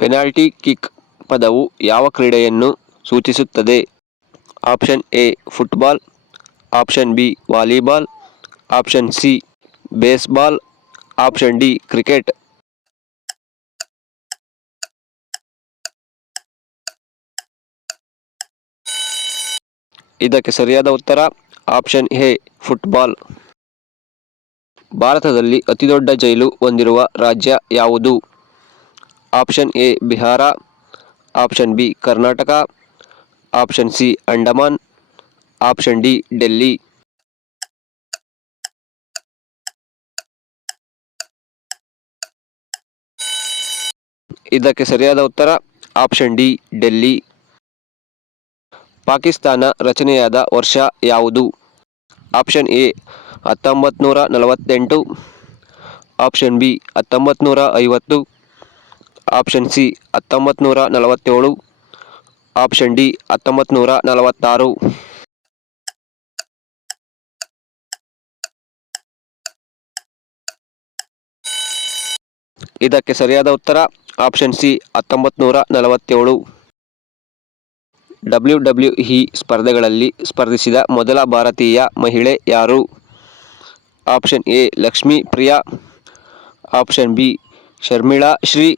Penalty kick ಪದವು ಯಾವ ಕ್ರೀಡೆಯನ್ನು ಸೂಚಿಸುತ್ತದೆ? Option A, football, option B, volleyball, option C, baseball, option D, cricket. ಇದಕ್ಕೆ ಸರಿಯಾದ ಉತ್ತರ, ಆಪ್ಷನ್ ಎ, ಫುಟ್ಬಾಲ್. ಭಾರತದಲ್ಲಿ ಅತಿದೊಡ್ಡ ಜೈಲು ಹೊಂದಿರುವ ರಾಜ್ಯ ಯಾವುದು? Option A Bihar, option B Karnataka, option C Andaman, option D Delhi. ಇದಕ್ಕೆ ಸರಿಯಾದ ಉತ್ತರ ಆಪ್ಷನ್ ಡಿ ಡೆಲ್ಲಿ. ಪಾಕಿಸ್ತಾನ ರಚನೆಯಾದ ವರ್ಷ ಯಾವುದು? ಆಪ್ಷನ್ ಎ ಹತ್ತೊಂಬತ್ತು ನೂರ ನಲವತ್ತೆಂಟು, ಆಪ್ಷನ್ ಬಿ ಹತ್ತೊಂಬತ್ತು ನೂರ ಐವತ್ತು ಆಪ್ಷನ್ ಸಿ ಹತ್ತೊಂಬತ್ತು ನೂರ ನಲವತ್ತೇಳು, ಆಪ್ಷನ್ ಡಿ ಹತ್ತೊಂಬತ್ತು ನೂರ ನಲವತ್ತಾರು. ಇದಕ್ಕೆ ಸರಿಯಾದ ಉತ್ತರ ಆಪ್ಷನ್ ಸಿ ಹತ್ತೊಂಬತ್ತು ನೂರ ನಲವತ್ತೇಳು. ಡಬ್ಲ್ಯೂ ಡಬ್ಲ್ಯೂ ಇ ಸ್ಪರ್ಧೆಗಳಲ್ಲಿ ಸ್ಪರ್ಧಿಸಿದ ಮೊದಲ ಭಾರತೀಯ ಮಹಿಳೆ ಯಾರು? Option A Lakshmi Priya, option B Sharmila Shri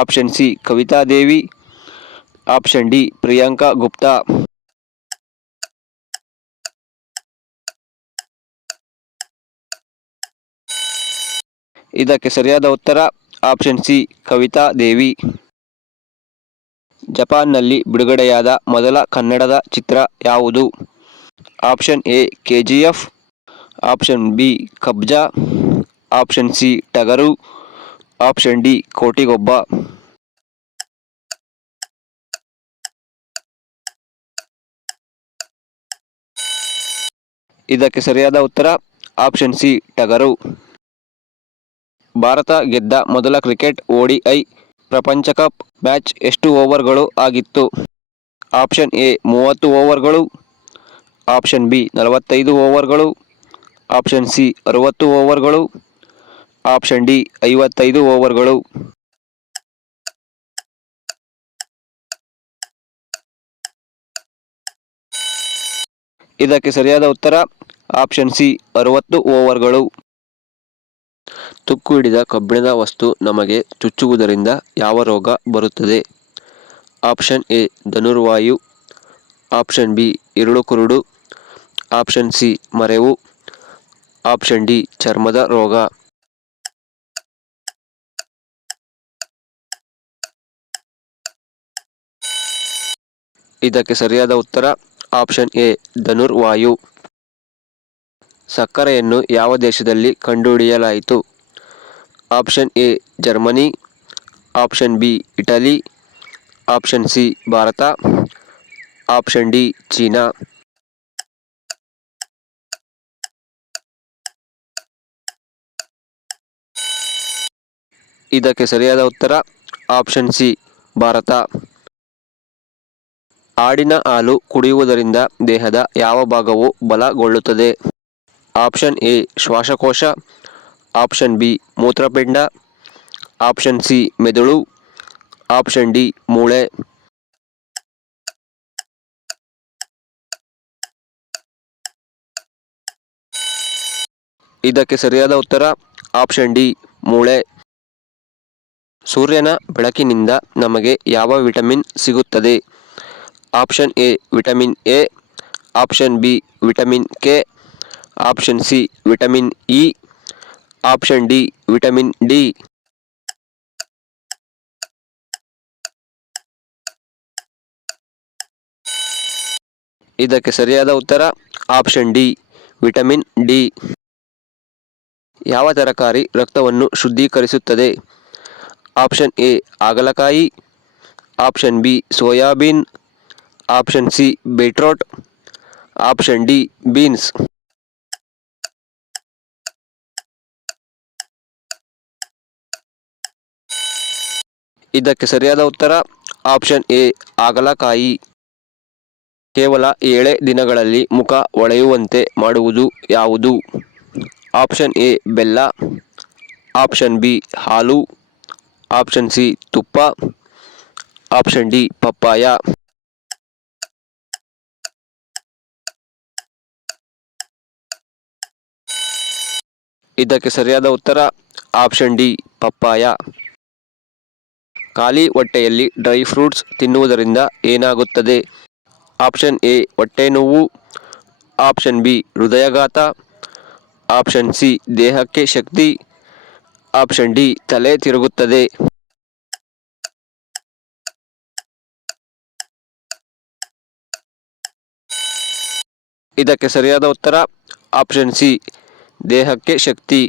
option C, Kavita Devi. Option D, Priyanka Gupta. ಇದಕ್ಕೆ ಸರಿಯಾದ ಉತ್ತರ, ಆಪ್ಷನ್ ಸಿ, ಕವಿತಾ ದೇವಿ. ಜಪಾನ್ನಲ್ಲಿ ಬಿಡುಗಡೆಯಾದ ಮೊದಲ ಕನ್ನಡದ ಚಿತ್ರ ಯಾವುದು? Option A, K G F. Option B, Kabzaa. Option C, Tagaru. Option D Kotigobba ಇದಕ್ಕೆ ಸರಿಯಾದ ಉತ್ತರ ಆಪ್ಷನ್ ಸಿ ಟಗರು. ಭಾರತ ಗೆದ್ದ ಮೊದಲ ಕ್ರಿಕೆಟ್ ಓಡಿಐ ಪ್ರಪಂಚ ಕಪ್ ಮ್ಯಾಚ್ ಎಷ್ಟು ಓವರ್ಗಳು ಆಗಿತ್ತು? ಆಪ್ಷನ್ ಎ ಮೂವತ್ತು ಓವರ್ಗಳು. ಆಪ್ಷನ್ ಬಿ ನಲವತ್ತೈದು ಓವರ್ಗಳು. ಆಪ್ಷನ್ ಸಿ ಅರುವತ್ತು ಓವರ್ಗಳು. ಆಪ್ಷನ್ ಡಿ, ಐವತ್ತೈದು ಓವರ್ಗಳು. ಇದಕ್ಕೆ ಸರಿಯಾದ ಉತ್ತರ, ಆಪ್ಷನ್ ಸಿ, ಅರವತ್ತು ಓವರ್ಗಳು. ತುಕ್ಕು ಹಿಡಿದ ಕಬ್ಬಿಣದ ವಸ್ತು ನಮಗೆ ಚುಚ್ಚುವುದರಿಂದ ಯಾವ ರೋಗ ಬರುತ್ತದೆ? ಆಪ್ಷನ್ ಎ, ಧನುರ್ವಾಯು. ಆಪ್ಷನ್ ಬಿ ಇರುಳು ಕುರುಡು. ಆಪ್ಷನ್ ಸಿ, ಮರೆವು. ಆಪ್ಷನ್ ಡಿ, ಚರ್ಮದ ರೋಗ. ಇದಕ್ಕೆ ಸರಿಯಾದ ಉತ್ತರ ಆಪ್ಷನ್ ಎ ಧನುರ್ವಾಯು ಸಕ್ಕರೆಯನ್ನು ಯಾವ ದೇಶದಲ್ಲಿ ಕಂಡುಹಿಡಿಯಲಾಯಿತು? Option A, Germany. Option B, Italy. Option C, Bharat. Option D, China. ಇದಕ್ಕೆ ಸರಿಯಾದ ಉತ್ತರ ಆಪ್ಷನ್ ಸಿ, ಭಾರತ. ಆಡಿನ ಹಾಲು ಕುಡಿಯುವುದರಿಂದ ದೇಹದ ಯಾವ ಭಾಗವು ಬಲಗೊಳ್ಳುತ್ತದೆ? ಆಪ್ಷನ್ ಎ, ಶ್ವಾಸಕೋಶ. ಆಪ್ಷನ್ ಬಿ, ಮೂತ್ರಪಿಂಡ. ಆಪ್ಷನ್ ಸಿ, ಮೆದುಳು. ಆಪ್ಷನ್ ಡಿ, ಮೂಳೆ. ಇದಕ್ಕೆ ಸರಿಯಾದ ಉತ್ತರ, ಆಪ್ಷನ್ ಡಿ, ಮೂಳೆ. ಸೂರ್ಯನ ಬೆಳಕಿನಿಂದ ನಮಗೆ ಯಾವ ವಿಟಮಿನ್ ಸಿಗುತ್ತದೆ? Option A, vitamin A, option B, vitamin K, option C, vitamin E, option D, vitamin D. ಇದಕ್ಕೆ ಸರಿಯಾದ ಉತ್ತರ, ಆಪ್ಷನ್ ಡಿ, ವಿಟಮಿನ್ ಡಿ. ಯಾವ ತರಕಾರಿ ರಕ್ತವನ್ನು ಶುದ್ಧೀಕರಿಸುತ್ತದೆ? ಆಪ್ಷನ್ ಎ, ಹಾಗಲಕಾಯಿ, option B, soybean option C, beetroot. Option D, beans. ಇದಕ್ಕೆ ಸರಿಯಾದ ಉತ್ತರ, ಆಪ್ಷನ್ ಎ ಆಗಲಕಾಯಿ ಕೇವಲ ಏಳೇ ದಿನಗಳಲ್ಲಿ ಮುಖ ಒಳೆಯುವಂತೆ ಮಾಡುವುದು ಯಾವುದು? ಆಪ್ಷನ್ ಎ, ಬೆಲ್ಲ. ಆಪ್ಷನ್ ಬಿ, ಹಾಲು. ಆಪ್ಷನ್ ಸಿ, ತುಪ್ಪ. Option D, papaya. ಇದಕ್ಕೆ ಸರಿಯಾದ ಉತ್ತರ ಆಪ್ಷನ್ ಡಿ, ಪಪ್ಪಾಯ. ಖಾಲಿ ಹೊಟ್ಟೆಯಲ್ಲಿ ಡ್ರೈ ಫ್ರೂಟ್ಸ್ ತಿನ್ನುವುದರಿಂದ ಏನಾಗುತ್ತದೆ? ಆಪ್ಷನ್ ಎ, ಹೊಟ್ಟೆ ನೋವು. ಆಪ್ಷನ್ ಬಿ, ಹೃದಯಘಾತ. ಆಪ್ಷನ್ ಸಿ, ದೇಹಕ್ಕೆ ಶಕ್ತಿ. ಆಪ್ಷನ್ ಡಿ, ತಲೆ ತಿರುಗುತ್ತದೆ. ಇದಕ್ಕೆ ಸರಿಯಾದ ಉತ್ತರ ಆಪ್ಷನ್ ಸಿ ದೇಹಕ್ಕೆ ಶಕ್ತಿ